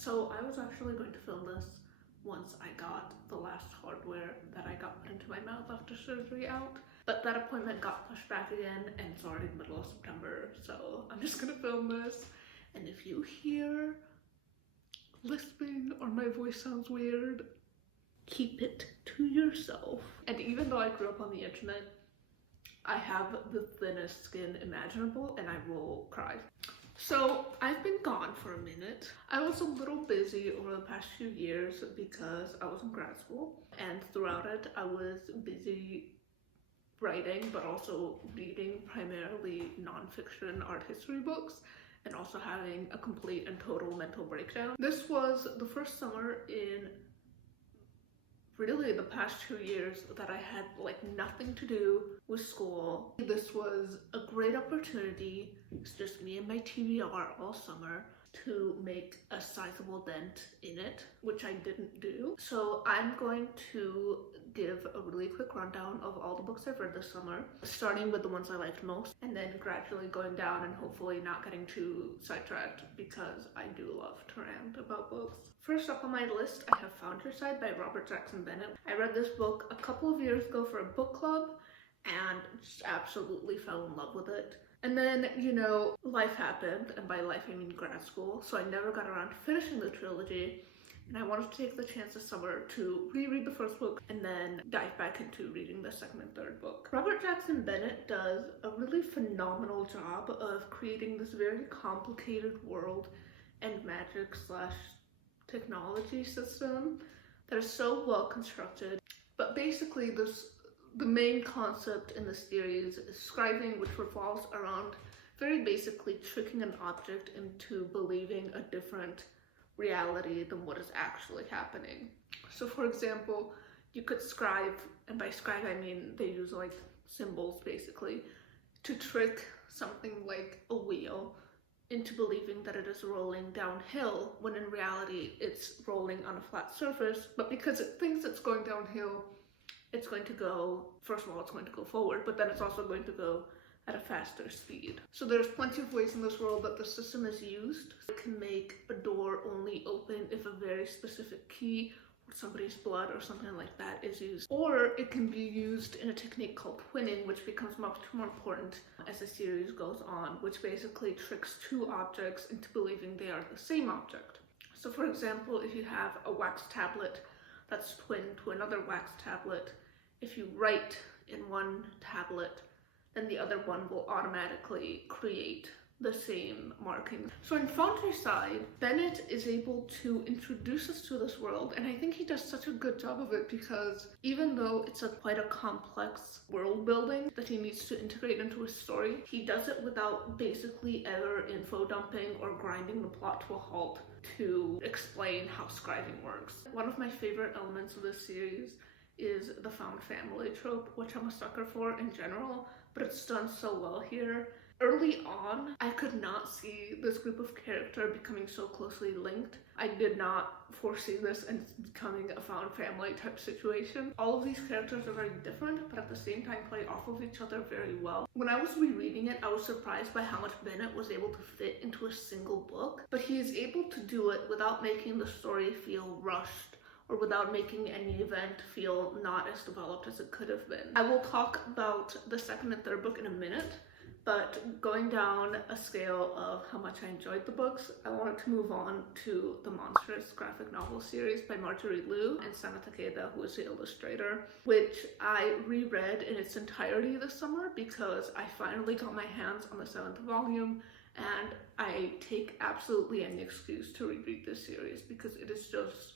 So I was actually going to film this once I got the last hardware that I got put into my mouth after surgery out. But that appointment got pushed back again and it's already the middle of September, so I'm just gonna film this. And if you hear lisping or my voice sounds weird, keep it to yourself. And even though I grew up on the internet, I have the thinnest skin imaginable and I will cry. So I've been gone for a minute. I was a little busy over the past few years because I was in grad school, and throughout it I was busy writing but also reading primarily non-fiction art history books and also having a complete and total mental breakdown. This was the first summer in really the past 2 years that I had like nothing to do with school. This was a great opportunity. It's just me and my TBR all summer to make a sizable dent in it, which I didn't do. So I'm going to give a really quick rundown of all the books I've read this summer, starting with the ones I liked most, and then gradually going down and hopefully not getting too sidetracked because I do love to rant about books. First up on my list, I have Foundryside by Robert Jackson Bennett. I read this book a couple of years ago for a book club and just absolutely fell in love with it. And then, you know, life happened, and by life I mean grad school, so I never got around to finishing the trilogy, and I wanted to take the chance this summer to reread the first book and then dive back into reading the second and third book. Robert Jackson Bennett does a really phenomenal job of creating this very complicated world and magic slash technology system that is so well constructed. But basically the main concept in the series is scribing, which revolves around very basically tricking an object into believing a different reality than what is actually happening. So for example, you could scribe, and by scribe I mean they use like symbols basically, to trick something like a wheel into believing that it is rolling downhill when in reality it's rolling on a flat surface, but because it thinks it's going downhill, it's going to go, first of all, it's going to go forward, but then it's also going to go at a faster speed. So there's plenty of ways in this world that the system is used. It can make a door only open if a very specific key or somebody's blood or something like that is used. Or it can be used in a technique called twinning, which becomes much more important as the series goes on, which basically tricks two objects into believing they are the same object. So for example, if you have a wax tablet that's twinned to another wax tablet, if you write in one tablet, then the other one will automatically create the same markings. So in Foundryside, Bennett is able to introduce us to this world, and I think he does such a good job of it because even though it's quite a complex world building that he needs to integrate into his story, he does it without basically ever info dumping or grinding the plot to a halt to explain how scribing works. One of my favorite elements of this series is the found family trope, which I'm a sucker for in general, but it's done so well here. Early on, I could not see this group of characters becoming so closely linked. I did not foresee this as becoming a found family type situation. All of these characters are very different, but at the same time play off of each other very well. When I was rereading it, I was surprised by how much Bennett was able to fit into a single book, but he is able to do it without making the story feel rushed or without making any event feel not as developed as it could have been. I will talk about the second and third book in a minute, but going down a scale of how much I enjoyed the books, I wanted to move on to the Monstress graphic novel series by Marjorie Liu and Sana Takeda, who is the illustrator, which I reread in its entirety this summer because I finally got my hands on the 7th volume, and I take absolutely any excuse to reread this series because it is just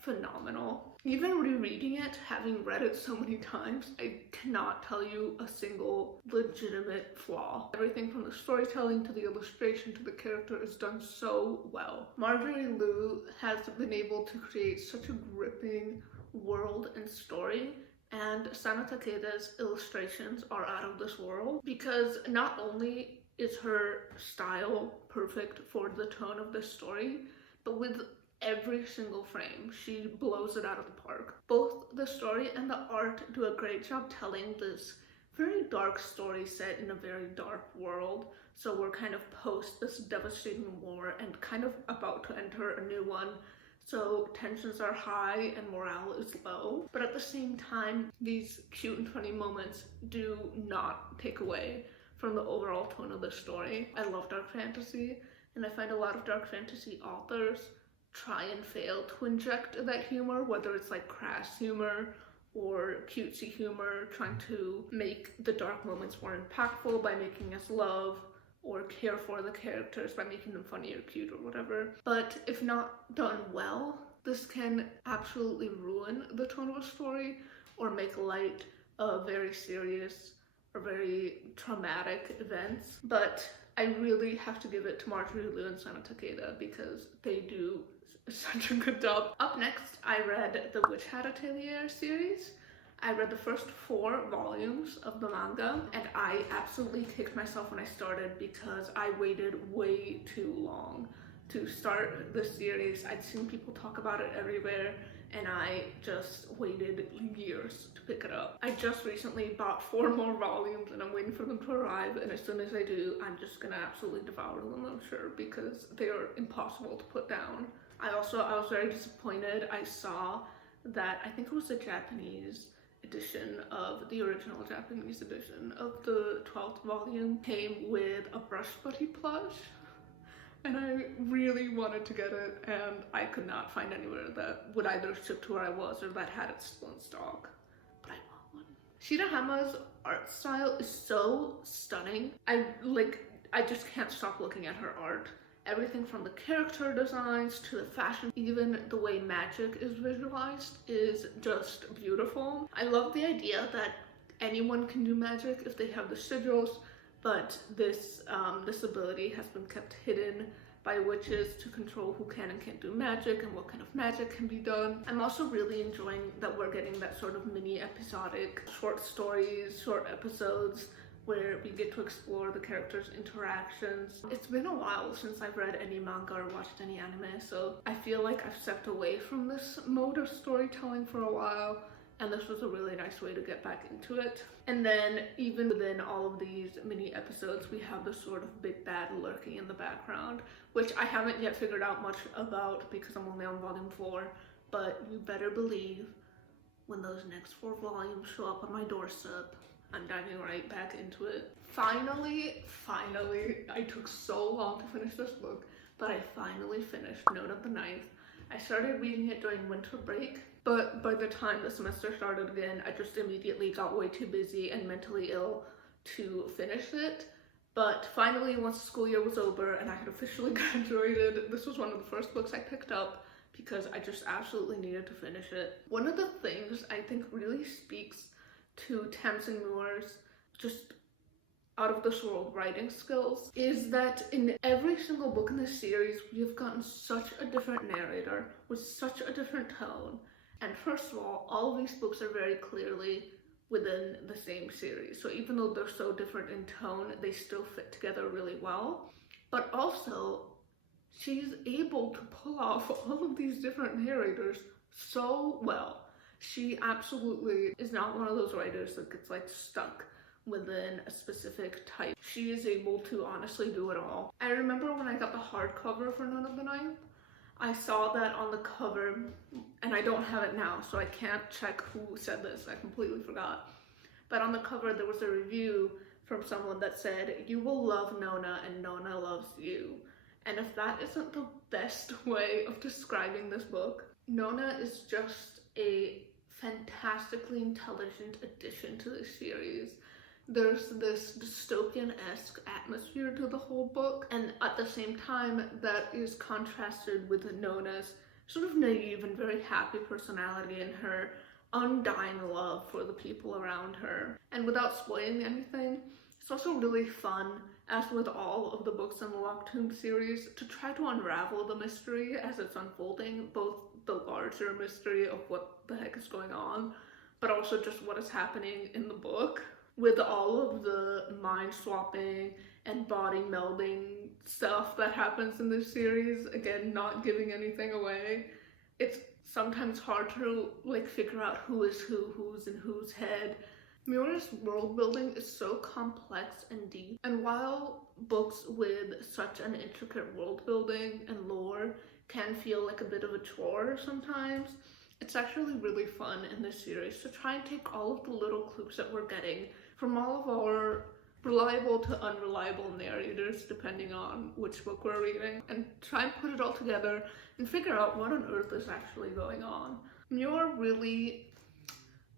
phenomenal. Even rereading it, having read it so many times, I cannot tell you a single legitimate flaw. Everything from the storytelling to the illustration to the character is done so well. Marjorie Liu has been able to create such a gripping world and story, and Sana Takeda's illustrations are out of this world because not only is her style perfect for the tone of this story, but with every single frame, she blows it out of the park. Both the story and the art do a great job telling this very dark story set in a very dark world. So we're kind of post this devastating war and kind of about to enter a new one. So tensions are high and morale is low. But at the same time, these cute and funny moments do not take away from the overall tone of the story. I love dark fantasy, and I find a lot of dark fantasy authors try and fail to inject that humor, whether it's like crass humor or cutesy humor, trying to make the dark moments more impactful by making us love or care for the characters by making them funny or cute or whatever. But if not done well, this can absolutely ruin the tone of a story or make light of very serious or very traumatic events. But I really have to give it to Marjorie Liu and Sana Takeda because they do such a good job. Up next, I read the Hat Atelier series. I read the first 4 volumes of the manga, and I absolutely kicked myself when I started because I waited way too long to start the series. I'd seen people talk about it everywhere, and I just waited years to pick it up. I just recently bought 4 more volumes, and I'm waiting for them to arrive, and as soon as I do, I'm just gonna absolutely devour them, I'm sure, because they are impossible to put down. I was very disappointed. I saw that, I think it was the Japanese edition of the original Japanese edition of the 12th volume came with a brush buddy plush, and I really wanted to get it, and I could not find anywhere that would either ship to where I was or that had it still in stock, but I want one. Shirahama's art style is so stunning. I just can't stop looking at her art. Everything from the character designs to the fashion, even the way magic is visualized is just beautiful. I love the idea that anyone can do magic if they have the sigils, but this ability has been kept hidden by witches to control who can and can't do magic and what kind of magic can be done. I'm also really enjoying that we're getting that sort of mini episodic short stories, short episodes, where we get to explore the characters' interactions. It's been a while since I've read any manga or watched any anime, so I feel like I've stepped away from this mode of storytelling for a while, and this was a really nice way to get back into it. And then even within all of these mini episodes, we have this sort of big bad lurking in the background, which I haven't yet figured out much about because I'm only on volume 4, but you better believe when those next 4 volumes show up on my doorstep, I'm diving right back into it. Finally, I took so long to finish this book, but I finally finished Nona the Ninth. I started reading it during winter break, but by the time the semester started again, I just immediately got way too busy and mentally ill to finish it. But finally, once the school year was over and I had officially graduated, this was one of the first books I picked up because I just absolutely needed to finish it. One of the things I think really speaks to Tamsin Muir's just out of this world writing skills is that in every single book in this series, we've gotten such a different narrator with such a different tone. And first of all of these books are very clearly within the same series. So even though they're so different in tone, they still fit together really well. But also, she's able to pull off all of these different narrators so well. She absolutely is not one of those writers that gets like stuck within a specific type. She is able to honestly do it all. I remember when I got the hardcover for Nona the Ninth, I saw that on the cover, and I don't have it now, so I can't check who said this, I completely forgot. But on the cover there was a review from someone that said, "You will love Nona and Nona loves you." And if that isn't the best way of describing this book, Nona is just a fantastically intelligent addition to the series. There's this dystopian-esque atmosphere to the whole book, and at the same time that is contrasted with Nona's sort of naive and very happy personality and her undying love for the people around her. And without spoiling anything, it's also really fun, as with all of the books in the Locklands series, to try to unravel the mystery as it's unfolding, both the larger mystery of what the heck is going on, but also just what is happening in the book. With all of the mind swapping and body melding stuff that happens in this series, again, not giving anything away, it's sometimes hard to like figure out who is who, who's in whose head. Miura's world building is so complex and deep, and while books with such an intricate world building and lore can feel like a bit of a chore sometimes, it's actually really fun in this series to try and take all of the little clues that we're getting from all of our reliable to unreliable narrators, depending on which book we're reading, and try and put it all together and figure out what on earth is actually going on. Miura really,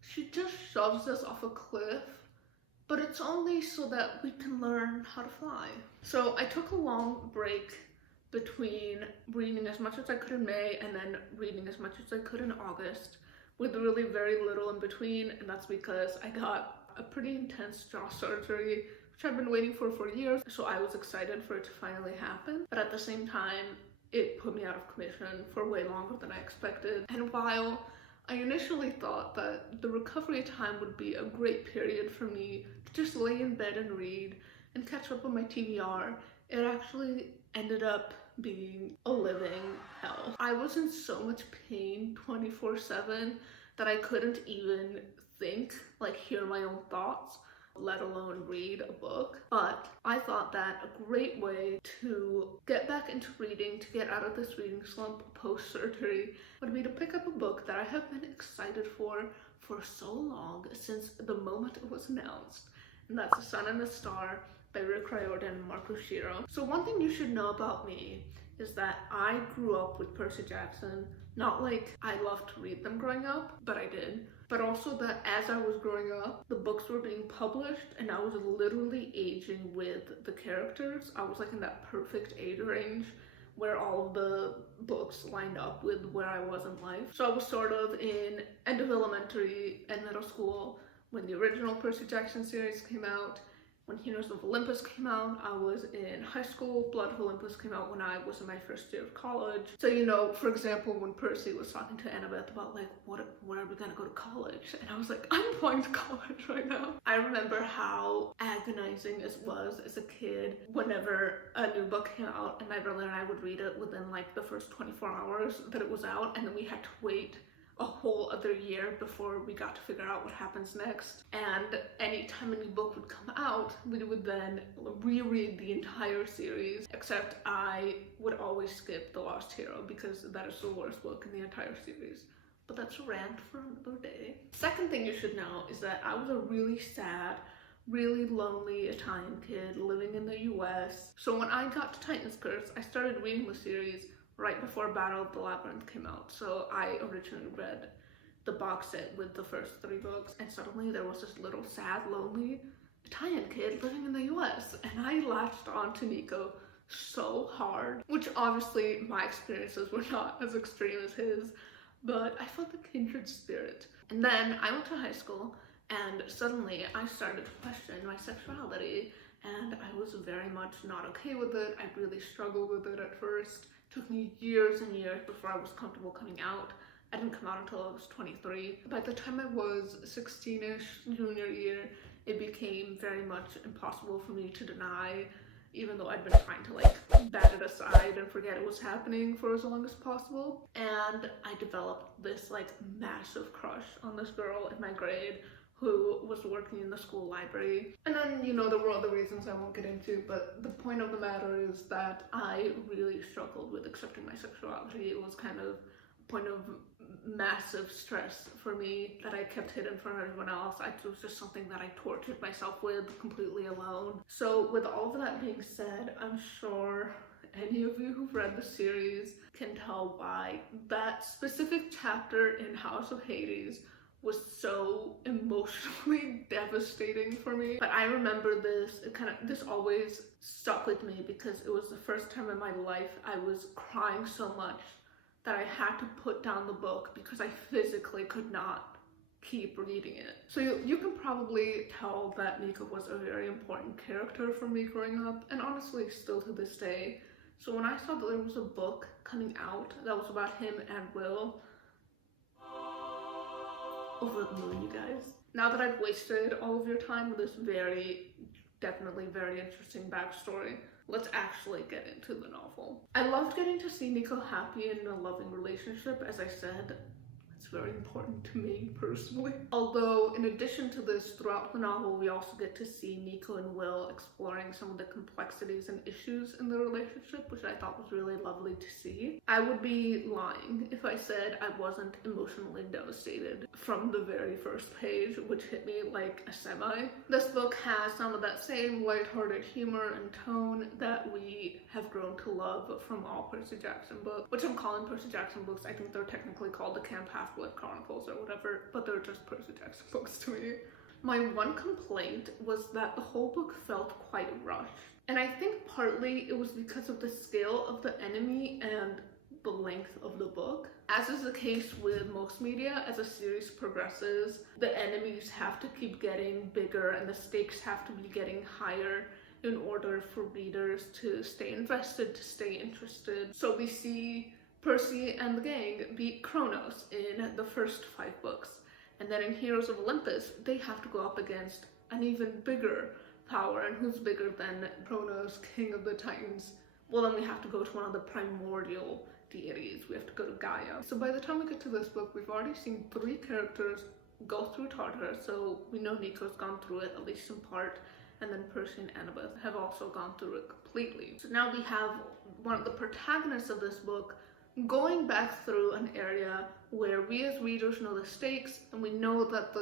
she just shoves us off a cliff, but it's only so that we can learn how to fly. So I took a long break between reading as much as I could in May and then reading as much as I could in August, with really very little in between, and that's because I got a pretty intense jaw surgery, which I've been waiting for years, so I was excited for it to finally happen, but at the same time, it put me out of commission for way longer than I expected. And while I initially thought that the recovery time would be a great period for me to just lay in bed and read and catch up on my TBR, it actually ended up being a living hell. I was in so much pain 24/7 that I couldn't even think, like hear my own thoughts, let alone read a book. But I thought that a great way to get back into reading, to get out of this reading slump post-surgery, would be to pick up a book that I have been excited for so long, since the moment it was announced, and that's The Sun and the Star by Rick Riordan and Marco Shiro. So one thing you should know about me is that I grew up with Percy Jackson. Not like I loved to read them growing up, but I did. But also that as I was growing up, the books were being published and I was literally aging with the characters. I was like in that perfect age range where all of the books lined up with where I was in life. So I was sort of in end of elementary and middle school when the original Percy Jackson series came out. When Heroes of Olympus came out, I was in high school. Blood of Olympus came out when I was in my first year of college. So, you know, for example, when Percy was talking to Annabeth about like, where are we gonna go to college? And I was like, I'm going to college right now. I remember how agonizing it was as a kid whenever a new book came out and my brother and I would read it within like the first 24 hours that it was out, and then we had to wait a whole other year before we got to figure out what happens next. And anytime a new book would come out, we would then reread the entire series, except I would always skip The Lost Hero because that is the worst book in the entire series. But that's a rant for another day. Second thing you should know is that I was a really sad, really lonely Italian kid living in the US. So when I got to Titan's Curse, I started reading the series right before Battle of the Labyrinth came out. So I originally read the box set with the first 3 books, and suddenly there was this little sad, lonely Italian kid living in the US, and I latched on to Nico so hard, which obviously my experiences were not as extreme as his, but I felt the kindred spirit. And then I went to high school, and suddenly I started to question my sexuality, and I was very much not okay with it. I really struggled with it at first. Took me years and years before I was comfortable coming out. I didn't come out until I was 23. By the time I was 16-ish, junior year, it became very much impossible for me to deny, even though I'd been trying to like bat it aside and forget it was happening for as long as possible. And I developed this like massive crush on this girl in my grade who was working in the school library. And then, you know, there were other reasons I won't get into, but the point of the matter is that I really struggled with accepting my sexuality. It was kind of a point of massive stress for me that I kept hidden from everyone else. It was just something that I tortured myself with completely alone. So with all of that being said, I'm sure any of you who've read the series can tell why that specific chapter in House of Hades was so emotionally devastating for me. But I remember this always stuck with me because it was the first time in my life I was crying so much that I had to put down the book because I physically could not keep reading it. So you can probably tell that Nico was a very important character for me growing up, and honestly still to this day. So when I saw that there was a book coming out that was about him and Will, over the moon, you guys. Now that I've wasted all of your time with this definitely very interesting backstory, let's actually get into the novel. I loved getting to see Nico happy in a loving relationship. As I said, It's very important to me personally. Although, in addition to this, throughout the novel, we also get to see Nico and Will exploring some of the complexities and issues in the relationship, which I thought was really lovely to see. I would be lying if I said I wasn't emotionally devastated from the very first page, which hit me like a semi. This book has some of that same lighthearted humor and tone that we have grown to love from all Percy Jackson books, which I'm calling Percy Jackson books. I think they're technically called the Camp Half-Blood Chronicles or whatever, but they're just Percy Jackson books to me. My one complaint was that the whole book felt quite rushed. And I think partly it was because of the scale of the enemy and the length of the book. As is the case with most media, as a series progresses, the enemies have to keep getting bigger and the stakes have to be getting higher in order for readers to stay invested, to stay interested. So we see Percy and the gang beat Kronos in the first 5 books. And then in Heroes of Olympus, they have to go up against an even bigger power. And who's bigger than Kronos, King of the Titans? Well, then we have to go to one of the primordial deities. We have to go to Gaia. So by the time we get to this book, we've already seen 3 characters go through Tartar. So we know Nico's gone through it, at least in part. And then Percy and Annabeth have also gone through it completely. So now we have one of the protagonists of this book going back through an area where we as readers know the stakes, and we know that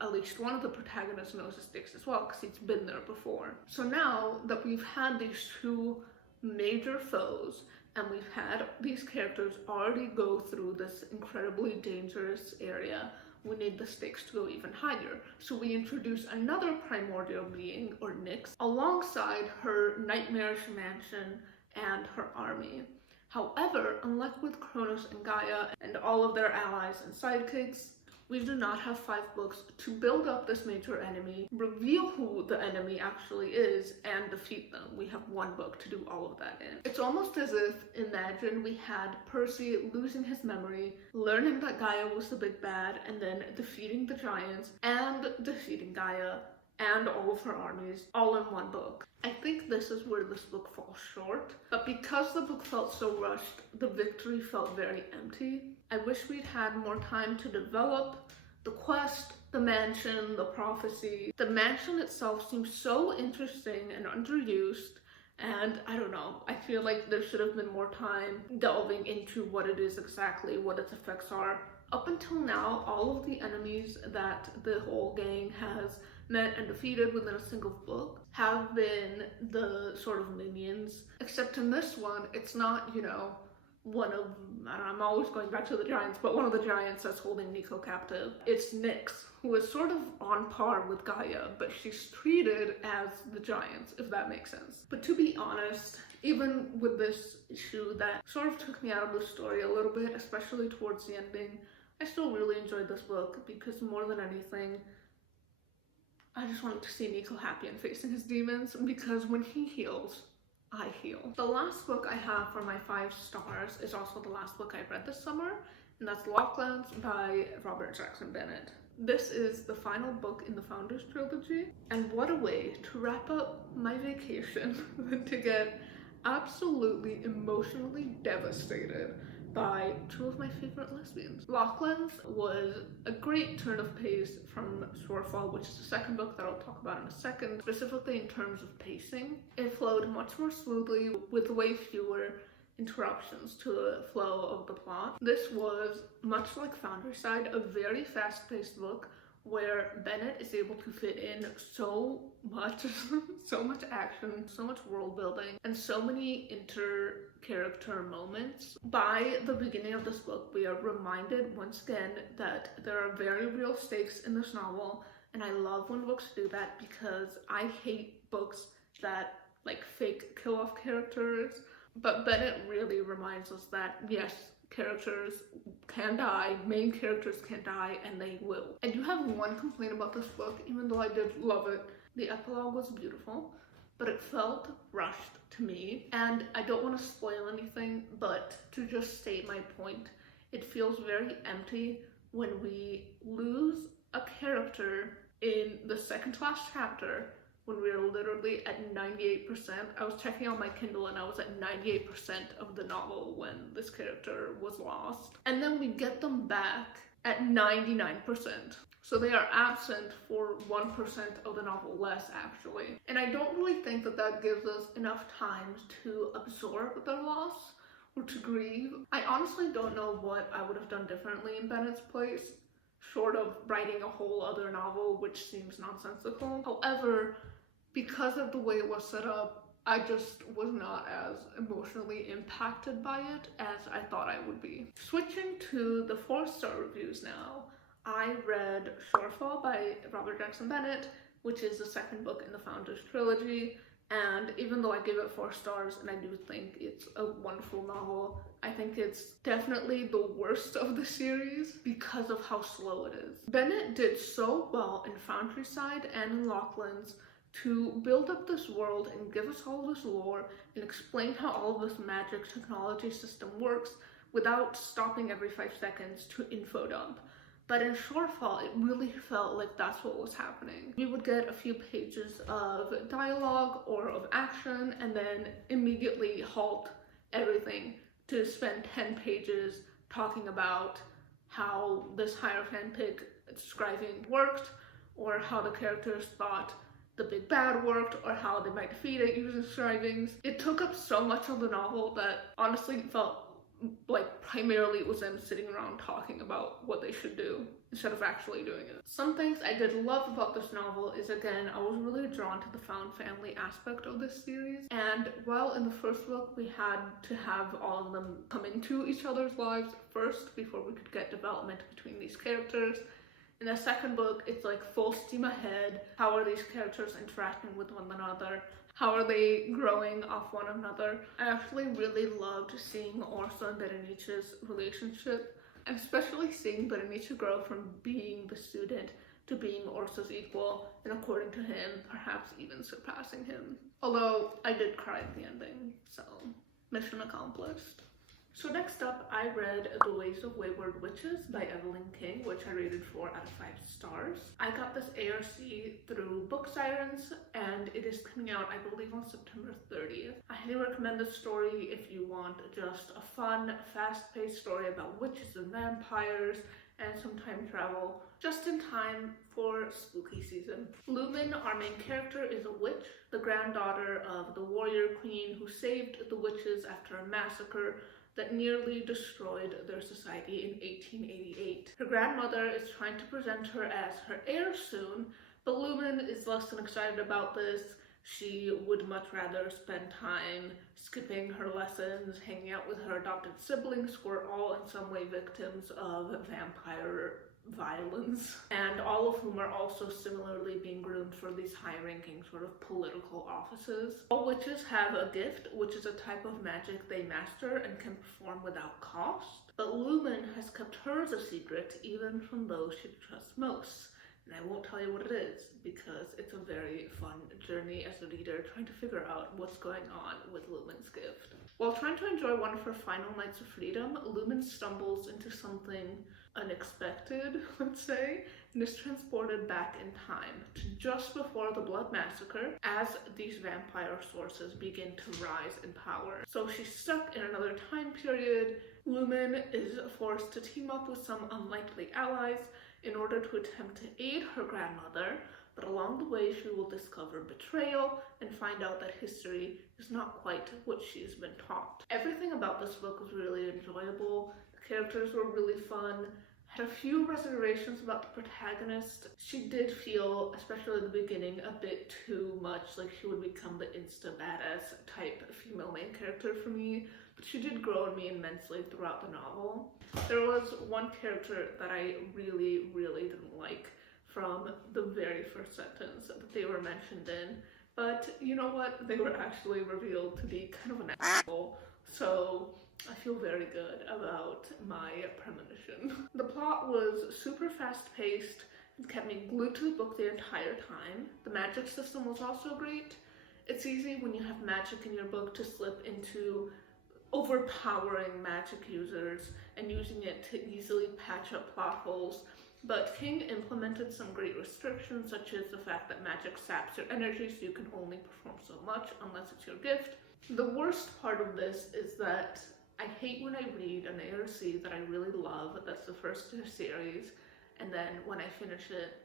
at least one of the protagonists knows the stakes as well, because he's been there before. So now that we've had these 2 major foes, and we've had these characters already go through this incredibly dangerous area, we need the stakes to go even higher. So we introduce another primordial being, or Nyx, alongside her nightmarish mansion and her army. However, unlike with Kronos and Gaia and all of their allies and sidekicks, we do not have 5 books to build up this major enemy, reveal who the enemy actually is, and defeat them. We have 1 book to do all of that in. It's almost as if, imagine we had Percy losing his memory, learning that Gaia was the big bad, and then defeating the giants, and defeating Gaia, and all of her armies, all in 1 book. I think this is where this book falls short, but because the book felt so rushed, the victory felt very empty. I wish we'd had more time to develop the quest, the mansion, the prophecy. The mansion itself seems so interesting and underused, and I don't know, I feel like there should have been more time delving into what it is exactly, what its effects are. Up until now, all of the enemies that the whole gang has met and defeated within a single book have been the sort of minions, except in this one, it's not, you know, one of, I don't know, I'm always going back to the giants, but one of the giants that's holding Nico captive. It's Nyx, who is sort of on par with Gaia, but she's treated as the giants, if that makes sense. But to be honest, even with this issue that sort of took me out of the story a little bit, especially towards the ending, I still really enjoyed this book because more than anything, I just wanted to see Nico happy and facing his demons, because when he heals, I heal. The last book I have for my 5 stars is also the last book I read this summer, and that's Locklands by Robert Jackson Bennett. This is the final book in the Founders trilogy, and what a way to wrap up my vacation than to get absolutely emotionally devastated by 2 of my favorite lesbians. Locklands was a great turn of pace from Shorefall, which is the second book that I'll talk about in a second, specifically in terms of pacing. It flowed much more smoothly with way fewer interruptions to the flow of the plot. This was, much like Foundryside, a very fast-paced book where Bennett is able to fit in so much, so much action, so much world building, and so many inter-character moments. By the beginning of this book, we are reminded once again that there are very real stakes in this novel, and I love when books do that because I hate books that like fake kill off characters, but Bennett really reminds us that yes, characters can die, main characters can die, and they will. I do have one complaint about this book, even though I did love it. The epilogue was beautiful, but it felt rushed to me, and I don't want to spoil anything, but to just state my point, it feels very empty when we lose a character in the second to last chapter when we were literally at 98%. I was checking out my Kindle and I was at 98% of the novel when this character was lost. And then we get them back at 99%. So they are absent for 1% of the novel less, actually. And I don't really think that that gives us enough time to absorb their loss or to grieve. I honestly don't know what I would have done differently in Bennett's place, short of writing a whole other novel, which seems nonsensical. However, because of the way it was set up, I just was not as emotionally impacted by it as I thought I would be. Switching to the 4-star reviews now, I read Shorefall by Robert Jackson Bennett, which is the second book in the Founders trilogy, and even though I give it 4 stars and I do think it's a wonderful novel, I think it's definitely the worst of the series because of how slow it is. Bennett did so well in Foundryside and in Locklands to build up this world and give us all this lore and explain how all of this magic technology system works without stopping every 5 seconds to info dump. But in Shorefall, it really felt like that's what was happening. We would get a few pages of dialogue or of action and then immediately halt everything to spend 10 pages talking about how this hierophantic scribing worked, or how the characters thought the big bad worked, or how they might defeat it using scribings. It took up so much of the novel that honestly felt like primarily it was them sitting around talking about what they should do instead of actually doing it. Some things I did love about this novel is, again, I was really drawn to the found family aspect of this series. And while in the first book we had to have all of them come into each other's lives first before we could get development between these characters, in the second book it's like full steam ahead. How are these characters interacting with one another? How are they growing off one another? I actually really loved seeing Orsa and Berenice's relationship, and especially seeing Berenice grow from being the student to being Orsa's equal, and according to him, perhaps even surpassing him. Although I did cry at the ending, so mission accomplished. So next up, I read The Ways of Wayward Witches by Evelyn King, which I rated 4 out of 5 stars. I got this ARC through Book Sirens, and it is coming out, I believe, on September 30th. I highly recommend this story if you want just a fun, fast-paced story about witches and vampires and some time travel, just in time for spooky season. Lumen, our main character, is a witch, the granddaughter of the warrior queen who saved the witches after a massacre that nearly destroyed their society in 1888. Her grandmother is trying to present her as her heir soon, but Lumen is less than excited about this. She would much rather spend time skipping her lessons, hanging out with her adopted siblings, who are all in some way victims of vampire violence, and all of whom are also similarly being groomed for these high-ranking sort of political offices. All witches have a gift, which is a type of magic they master and can perform without cost, but Lumen has kept hers a secret even from those she trusts most. And I won't tell you what it is, because it's a very fun journey as a reader trying to figure out what's going on with Lumen's gift. While trying to enjoy one of her final nights of freedom, Lumen stumbles into something unexpected, let's say, and is transported back in time to just before the Blood Massacre as these vampire sources begin to rise in power. So she's stuck in another time period. Lumen is forced to team up with some unlikely allies in order to attempt to aid her grandmother, but along the way she will discover betrayal and find out that history is not quite what she's been taught. Everything about this book was really enjoyable. The characters were really fun. I had a few reservations about the protagonist. She did feel, especially at the beginning, a bit too much like she would become the insta badass type female main character for me, but she did grow on me immensely throughout the novel. There was one character that I really didn't like from the very first sentence that they were mentioned in, but you know what? They were actually revealed to be kind of an asshole, so I feel very good about my premonition. The plot was super fast-paced and kept me glued to the book the entire time. The magic system was also great. It's easy when you have magic in your book to slip into overpowering magic users and using it to easily patch up plot holes But King implemented some great restrictions, such as the fact that magic saps your energy, so you can only perform so much unless it's your gift. The worst part of this is that I hate when I read an ARC that I really love, that's the first series, and then when I finish it,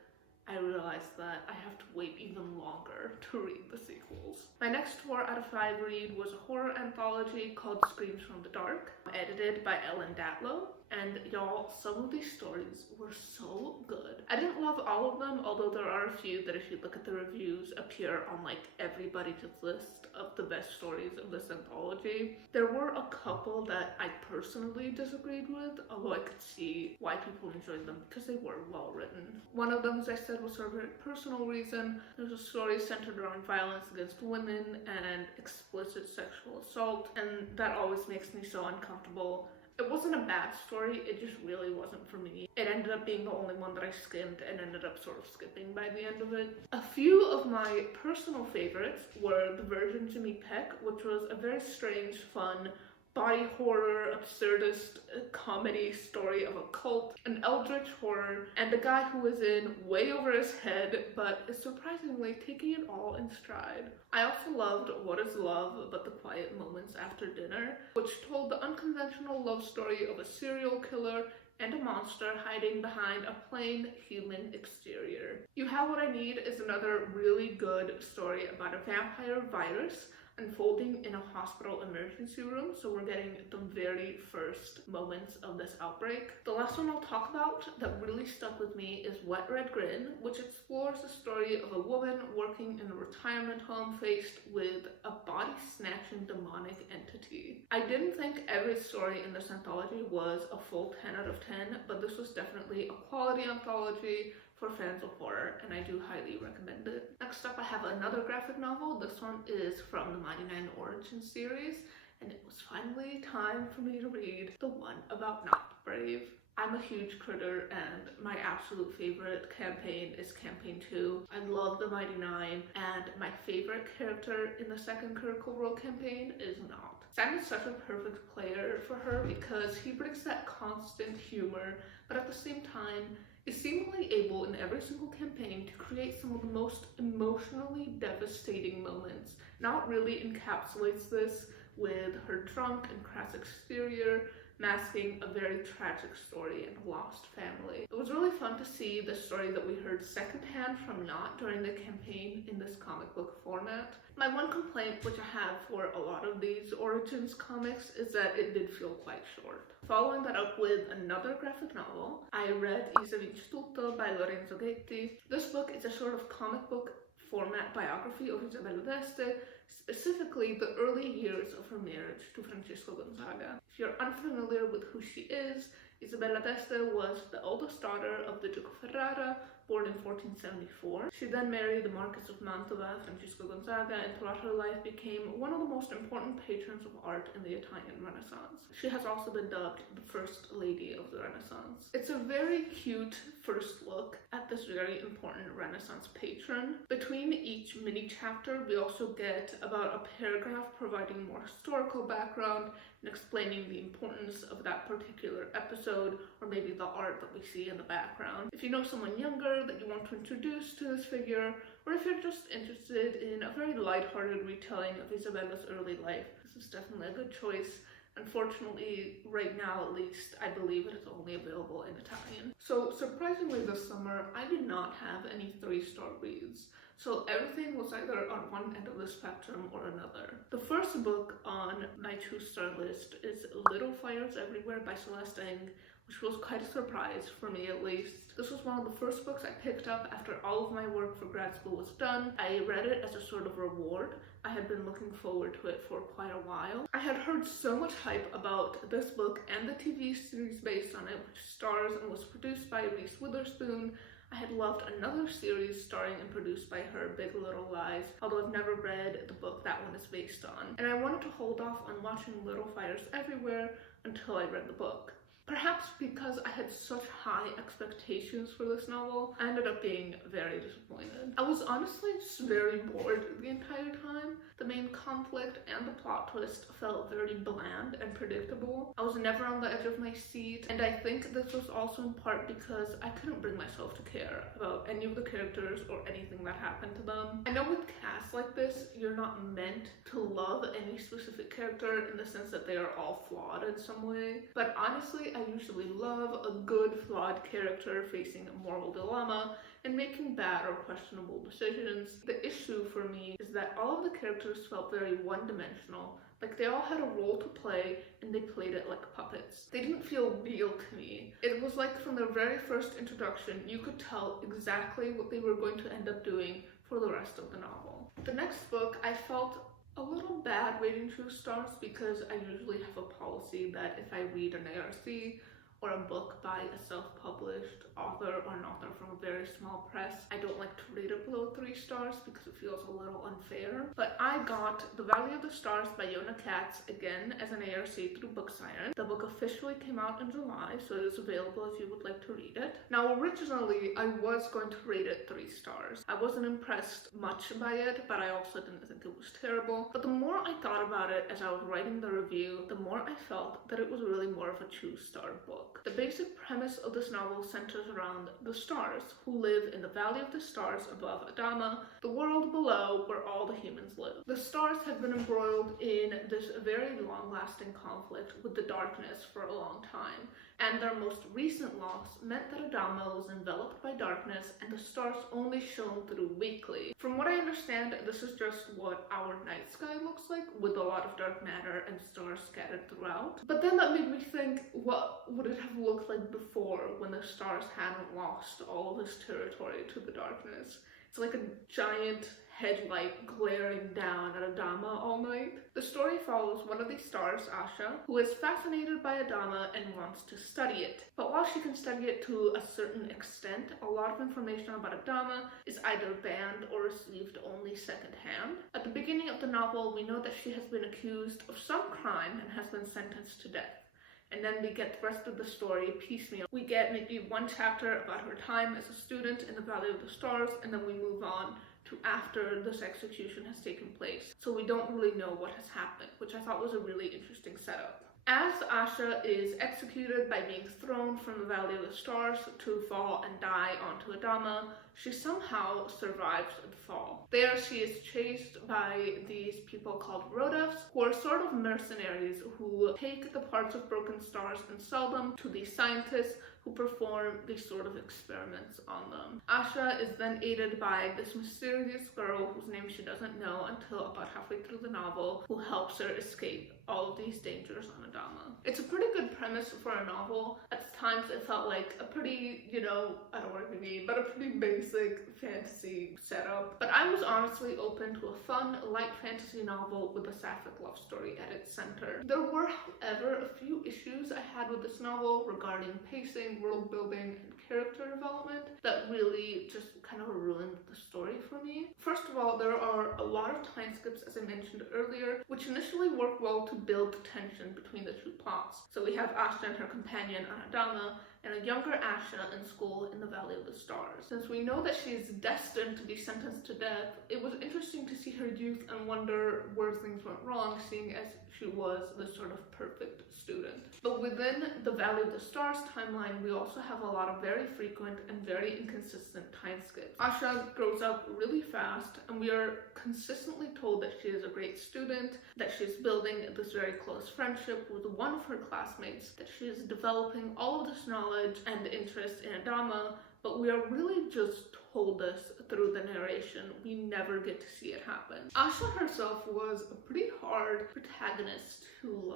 I realized that I have to wait even longer to read the sequels. My next 4 out of 5 read was a horror anthology called Screams from the Dark, edited by Ellen Datlow. And y'all, some of these stories were so good. I didn't love all of them, although there are a few that, if you look at the reviews, appear on like everybody's list of the best stories of this anthology. There were a couple that I personally disagreed with, although I could see why people enjoyed them because they were well written. One of them, as I said, was for a very personal reason. There's a story centered around violence against women and explicit sexual assault, and that always makes me so uncomfortable. It wasn't a bad story, it just really wasn't for me. It ended up being the only one that I skimmed and ended up sort of skipping by the end of it. A few of my personal favorites were The Virgin to Me Peck, which was a very strange, fun, body horror, absurdist comedy story of a cult, an eldritch horror, and a guy who is in way over his head, but is surprisingly taking it all in stride. I also loved What is Love But the Quiet Moments After Dinner, which told the unconventional love story of a serial killer and a monster hiding behind a plain human exterior. You Have What I Need is another really good story about a vampire virus unfolding in a hospital emergency room, so we're getting the very first moments of this outbreak. The last one I'll talk about that really stuck with me is Wet Red Grin, which explores the story of a woman working in a retirement home faced with a body-snatching demonic entity. I didn't think every story in this anthology was a full 10 out of 10, but this was definitely a quality anthology for fans of horror, and I do highly recommend it. Next up, I have another graphic novel. This one is from the Mighty Nein Origin series, and it was finally time for me to read the one about Nott Brave. I'm a huge critter, and my absolute favorite campaign is Campaign 2. I love the Mighty Nein, and my favorite character in the second Critical Role campaign is Nott. Sam is such a perfect player for her because he brings that constant humor, but at the same time, is seemingly able in every single campaign to create some of the most emotionally devastating moments. Nott really encapsulates this with her drunk and crass exterior, masking a very tragic story and a lost family. It was really fun to see the story that we heard secondhand from Nott during the campaign in this comic book format. My one complaint, which I have for a lot of these Origins comics, is that it did feel quite short. Following that up with another graphic novel, I read Tutto by Lorenzo Ghetti. This book is a sort of comic book format biography of Isabella d'Este, specifically the early years of her marriage to Francisco Gonzaga. If you're unfamiliar with who she is, Isabella d'Este was the eldest daughter of the Duke of Ferrara, born in 1474. She then married the Marquis of Mantova, Francisco Gonzaga, and throughout her life became one of the most important patrons of art in the Italian Renaissance. She has also been dubbed the First Lady of the Renaissance. It's a very cute first look at this very important Renaissance patron. Between each mini chapter, we also get about a paragraph providing more historical background and explaining the importance of that particular episode, or maybe the art that we see in the background. If you know someone younger that you want to introduce to this figure, or if you're just interested in a very lighthearted retelling of Isabella's early life, this is definitely a good choice. Unfortunately, right now at least, I believe it is only available in Italian. So surprisingly this summer, I did not have any 3-star reads. So everything was either on one end of the spectrum or another. The first book on my 2-star list is Little Fires Everywhere by Celeste Ng, which was quite a surprise for me at least. This was one of the first books I picked up after all of my work for grad school was done. I read it as a sort of reward. I had been looking forward to it for quite a while. I had heard so much hype about this book and the TV series based on it, which stars and was produced by Reese Witherspoon. I had loved another series starring and produced by her, Big Little Lies, although I've never read the book that one is based on. And I wanted to hold off on watching Little Fires Everywhere until I read the book. Perhaps because I had such high expectations for this novel, I ended up being very disappointed. I was honestly just very bored the entire time. The main conflict and the plot twist felt very bland and predictable. I was never on the edge of my seat, and I think this was also in part because I couldn't bring myself to care about any of the characters or anything that happened to them. I know with casts like this, you're not meant to love any specific character in the sense that they are all flawed in some way, but honestly, I usually love a good flawed character facing a moral dilemma and making bad or questionable decisions. The issue for me is that all of the characters felt very one-dimensional, like they all had a role to play and they played it like puppets. They didn't feel real to me. It was like from the very first introduction, you could tell exactly what they were going to end up doing for the rest of the novel. The next book, I felt a little bad rating 2 stars because I usually have a policy that if I read an ARC or a book by a self-published author or an author from a very small press, I don't like to rate it below 3 stars because it feels a little unfair. But I got The Valley of the Stars by Yona Katz again as an ARC through Book Siren. The book officially came out in July, so it is available if you would like to read it. Now originally I was going to rate it 3 stars. I wasn't impressed much by it, but I also didn't think it was terrible. But the more I thought about it as I was writing the review, the more I felt that it was really more of a 2-star book. The basic premise of this novel centers around the stars, who live in the Valley of the Stars above Adama, the world below where all the humans live. The stars have been embroiled in this very long-lasting conflict with the darkness for a long time, and their most recent loss meant that Adama was enveloped by darkness and the stars only shone through weakly. From what I understand, this is just what our night sky looks like, with a lot of dark matter and stars scattered throughout. But then that made me think, what would it have looked like before, when the stars hadn't lost all of this territory to the darkness? It's like a giant headlight glaring down at Adama all night. The story follows one of these stars, Asha, who is fascinated by Adama and wants to study it. But while she can study it to a certain extent, a lot of information about Adama is either banned or received only secondhand. At the beginning of the novel, we know that she has been accused of some crime and has been sentenced to death. And then we get the rest of the story piecemeal. We get maybe one chapter about her time as a student in the Valley of the Stars, and then we move on to after this execution has taken place. So we don't really know what has happened, which I thought was a really interesting setup. As Asha is executed by being thrown from the Valley of the Stars to fall and die onto Adama, she somehow survives the fall. There she is chased by these people called Rodefs, who are sort of mercenaries who take the parts of broken stars and sell them to these scientists who perform these sort of experiments on them. Asha is then aided by this mysterious girl whose name she doesn't know until about halfway through the novel, who helps her escape all of these dangers on Adama. It's a pretty good premise for a novel. At times it felt like a pretty, I don't want to be mean, but a pretty basic fantasy setup. But I was honestly open to a fun, light fantasy novel with a sapphic love story at its center. There were, however, a few issues I had with this novel regarding pacing, world building, and character development that really just kind of ruined the story for me. First of all, there are a lot of time skips, as I mentioned earlier, which initially work well to build tension between the two plots. So we have Asha and her companion Adama, and a younger Asha in school in the Valley of the Stars. Since we know that she is destined to be sentenced to death, it was interesting to see her youth and wonder where things went wrong, seeing as she was the sort of perfect student. But within the Valley of the Stars timeline, we also have a lot of very frequent and very inconsistent time skips. Asha grows up really fast, and we are consistently told that she is a great student, that she's building this very close friendship with one of her classmates, that she is developing all of this knowledge and interest in Adama, but we are really just told this through the narration. We never get to see it happen. Asha herself was a pretty hard protagonist who,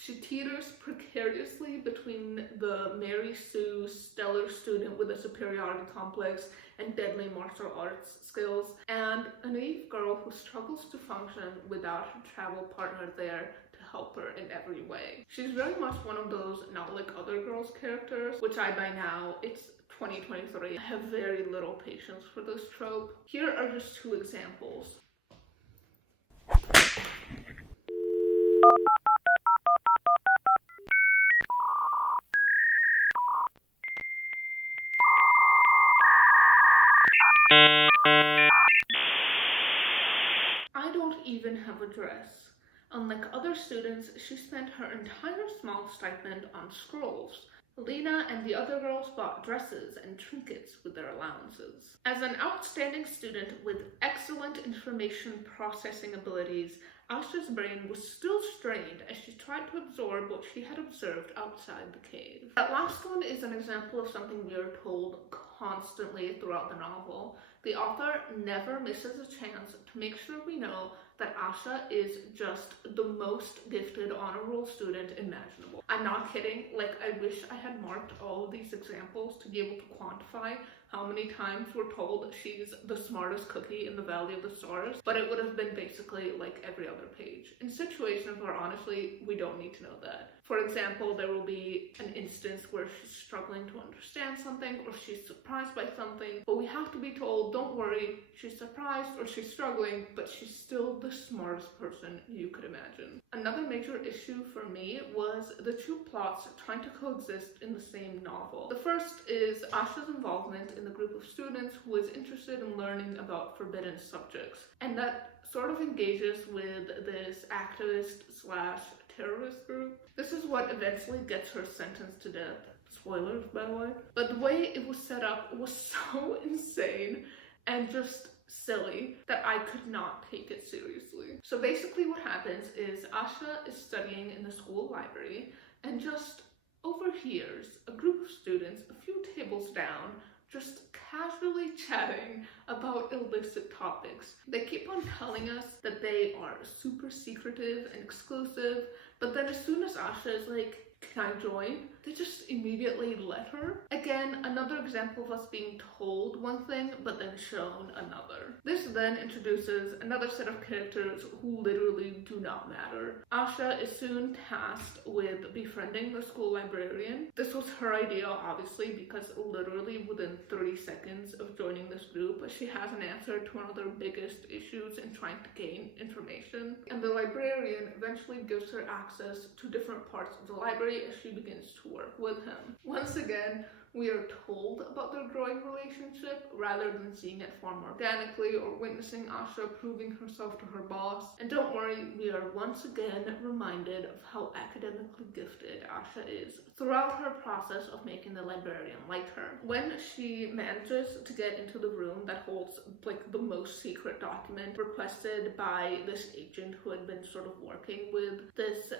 she teeters precariously between the Mary Sue stellar student with a superiority complex and deadly martial arts skills, and a naive girl who struggles to function without her travel partner there to help her in every way. She's very much one of those not like other girls characters, which by now, it's 2023. I have very little patience for this trope. Here are just 2 examples. a dress. Unlike other students, she spent her entire small stipend on scrolls. Lena and the other girls bought dresses and trinkets with their allowances. As an outstanding student with excellent information processing abilities, Asha's brain was still strained as she tried to absorb what she had observed outside the cave. That last one is an example of something we are told constantly throughout the novel. The author never misses a chance to make sure we know that Asha is just the most gifted honor roll student imaginable. I'm not kidding, like I wish I had marked all of these examples to be able to quantify how many times we're told she's the smartest cookie in the Valley of the Stars, but it would have been basically like every other page. In situations where honestly, we don't need to know that. For example, there will be an instance where she's struggling to understand something or she's surprised by something, but we have to be told, don't worry, she's surprised or she's struggling, but she's still the smartest person you could imagine. Another major issue for me was the two plots trying to coexist in the same novel. The first is Asha's involvement in the group of students who is interested in learning about forbidden subjects, and that sort of engages with this activist slash terrorist group. This is what eventually gets her sentenced to death. Spoilers, by the way. But the way it was set up was so insane and just silly that I could not take it seriously. So basically what happens is Asha is studying in the school library and just overhears a group of students a few tables down just casually chatting about illicit topics. They keep on telling us that they are super secretive and exclusive, but then as soon as Asha is like, can I join? They just immediately let her. Again, another example of us being told one thing, but then shown another. This then introduces another set of characters who literally do not matter. Asha is soon tasked with befriending the school librarian. This was her idea, obviously, because literally within 30 seconds of joining this group, she has an answer to one of their biggest issues in trying to gain information. And the librarian eventually gives her access to different parts of the library as she begins to work with him. Once again, we are told about their growing relationship rather than seeing it form organically or witnessing Asha proving herself to her boss. And don't worry, we are once again reminded of how academically gifted Asha is throughout her process of making the librarian like her. When she manages to get into the room that holds like the most secret document requested by this agent who had been sort of working with this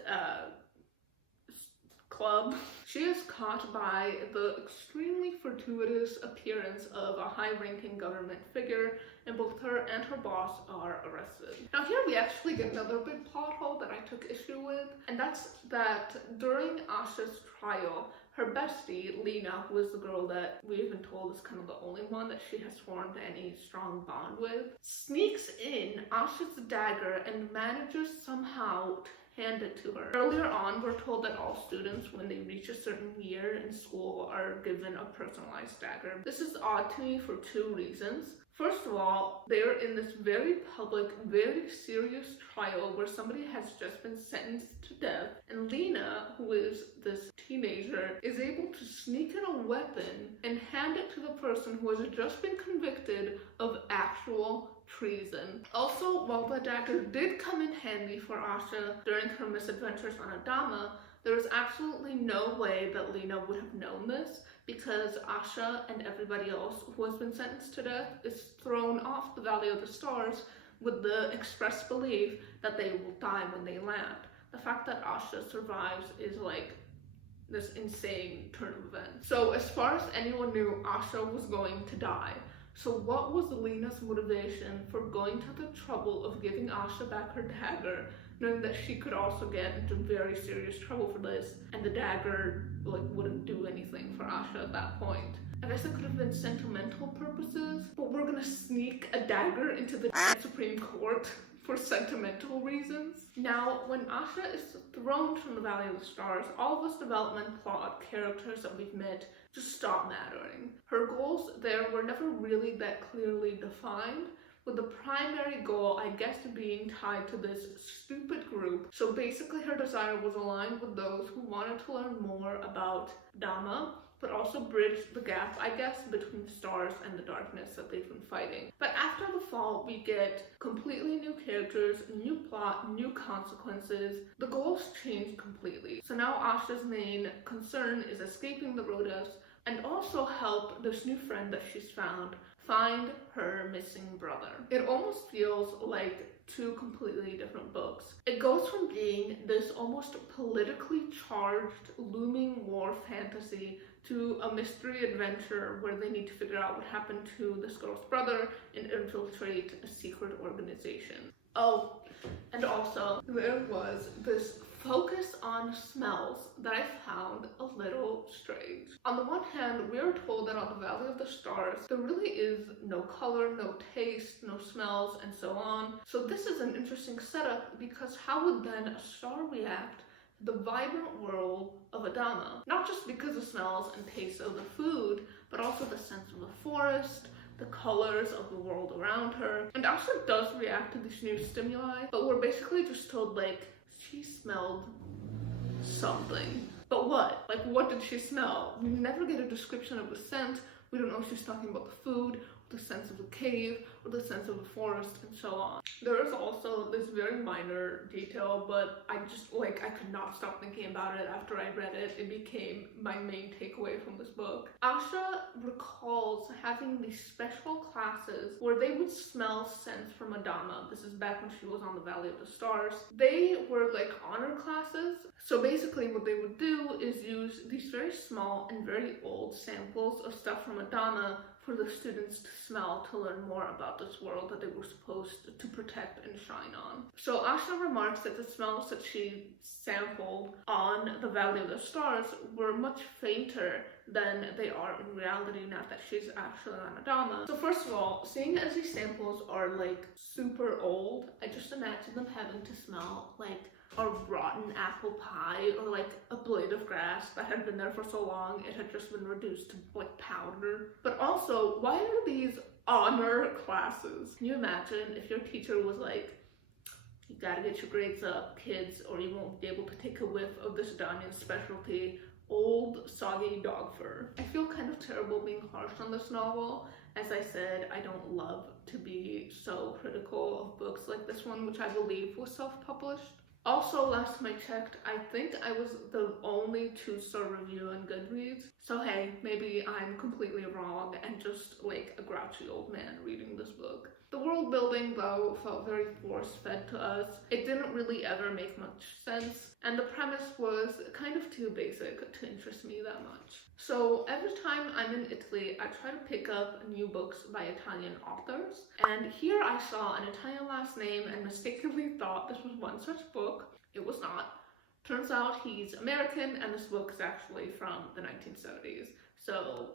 club, she is caught by the extremely fortuitous appearance of a high-ranking government figure, and both her and her boss are arrested. Now here we actually get another big plot hole that I took issue with, and that's that during Asha's trial, her bestie, Lena, who is the girl that we've been told is kind of the only one that she has formed any strong bond with, sneaks in Asha's dagger and manages somehow to hand it to her. Earlier on, we're told that all students, when they reach a certain year in school, are given a personalized dagger. This is odd to me for two reasons. First of all, they're in this very public, very serious trial where somebody has just been sentenced to death, and Lena, who is this teenager, is able to sneak in a weapon and hand it to the person who has just been convicted of actual treason. Also, while the dagger did come in handy for Asha during her misadventures on Adama, there is absolutely no way that Lena would have known this, because Asha and everybody else who has been sentenced to death is thrown off the Valley of the Stars with the express belief that they will die when they land. The fact that Asha survives is like this insane turn of events. So as far as anyone knew, Asha was going to die. So what was Lena's motivation for going to the trouble of giving Asha back her dagger, knowing that she could also get into very serious trouble for this, and the dagger like wouldn't do anything for Asha at that point? I guess it could have been sentimental purposes, but we're gonna sneak a dagger into the Supreme Court for sentimental reasons. Now, when Asha is thrown from the Valley of the Stars, all of this development, plot, characters that we've met just stop mattering. Her goals there were never really that clearly defined, with the primary goal, I guess, being tied to this stupid group. So basically her desire was aligned with those who wanted to learn more about Dhamma but also bridge the gap, I guess, between the stars and the darkness that they've been fighting. But after the fall, we get completely new characters, new plot, new consequences. The goals change completely. So now Asha's main concern is escaping the Rodas and also help this new friend that she's found find her missing brother. It almost feels like two completely different books. It goes from being this almost politically charged, looming war fantasy to a mystery adventure where they need to figure out what happened to this girl's brother and infiltrate a secret organization. Oh, and also there was this focus on smells that I found a little strange. On the one hand, we are told that on the Valley of the Stars, there really is no color, no taste, no smells, and so on. So this is an interesting setup because how would then a star react to the vibrant world of Adama? Not just because of smells and tastes of the food, but also the sense of the forest, the colors of the world around her. And Asha does react to these new stimuli, but we're basically just told, like, she smelled something. But what? Like, what did she smell? We never get a description of the scent. We don't know if she's talking about the food, the sense of the cave, or the sense of the forest, and so on. There is also this very minor detail, but I could not stop thinking about it after I read it. It became my main takeaway from this book. Asha recalls having these special classes where they would smell scents from Adama. This is back when she was on the Valley of the Stars. They were like honor classes. So basically what they would do is use these very small and very old samples of stuff from Adama for the students to smell to learn more about this world that they were supposed to protect and shine on. So Asha remarks that the smells that she sampled on the Valley of the Stars were much fainter than they are in reality now that she's actually on Adama. So first of all, seeing as these samples are like super old, I just imagine them having to smell like a rotten apple pie or like a blade of grass that had been there for so long it had just been reduced to like powder. But also, why are these honor classes? Can you imagine if your teacher was like, you gotta get your grades up, kids, or you won't be able to take a whiff of this Danyan specialty, old soggy dog fur. I feel kind of terrible being harsh on this novel. As I said, I don't love to be so critical of books like this one, which I believe was self-published. Also, last time I checked, I think I was the only 2-star review on Goodreads. So hey, maybe I'm completely wrong and just like a grouchy old man reading this book. The world building, though, felt very force-fed to us. It didn't really ever make much sense, and the premise was kind of too basic to interest me that much. So every time I'm in Italy, I try to pick up new books by Italian authors, and here I saw an Italian last name and mistakenly thought this was one such book. It was not. Turns out he's American, and this book is actually from the 1970s. So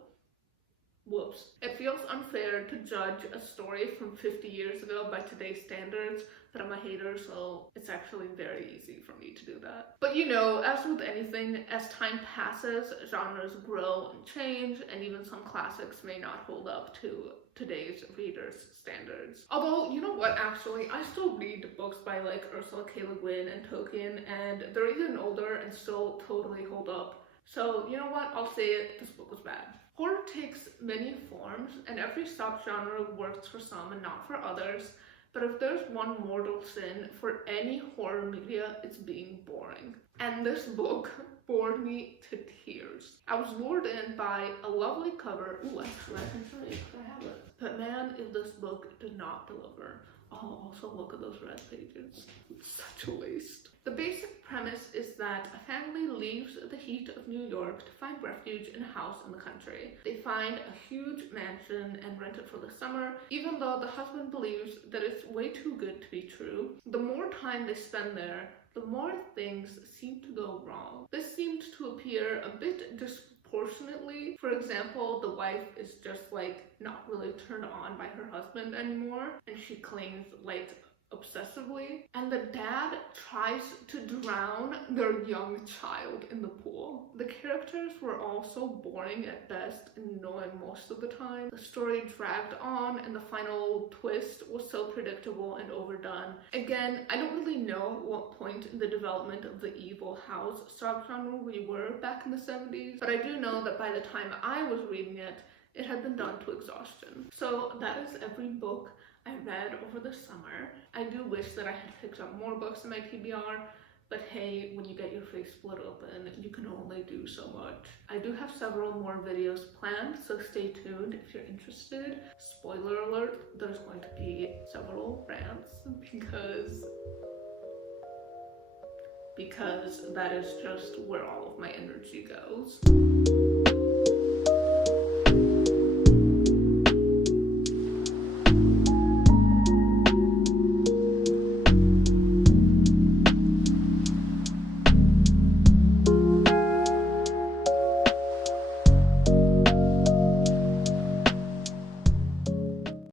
whoops. It feels unfair to judge a story from 50 years ago by today's standards, but I'm a hater, so it's actually very easy for me to do that. But you know, as with anything, as time passes, genres grow and change, and even some classics may not hold up to today's readers' standards. Although, you know what, actually, I still read books by like Ursula K. Le Guin and Tolkien, and they're even older and still totally hold up. So, you know what, I'll say it, this book was bad. Horror takes many forms, and every subgenre works for some and not for others, but if there's one mortal sin for any horror media, it's being boring. And this book bored me to tears. I was lured in by a lovely cover. Ooh, actually, I can show you because I have it. But man, if this book did not deliver. Oh, also look at those red pages. It's such a waste. The basic premise is that a family leaves the heat of New York to find refuge in a house in the country. They find a huge mansion and rent it for the summer, even though the husband believes that it's way too good to be true. The more time they spend there, the more things seem to go wrong. This seemed to appear a bit disproportionately. For example, the wife is just like not really turned on by her husband anymore, and she clings like obsessively, and the dad tries to drown their young child in the pool. The characters were all so boring at best and annoying most of the time. The story dragged on and the final twist was so predictable and overdone. Again, I don't really know at what point in the development of the evil house subgenre we were back in the 70s, but I do know that by the time I was reading it, it had been done to exhaustion. So that is every book I read over the summer. I do wish that I had picked up more books in my TBR, but hey, when you get your face split open, you can only do so much. I do have several more videos planned, so stay tuned if you're interested. Spoiler alert, there's going to be several rants because that is just where all of my energy goes.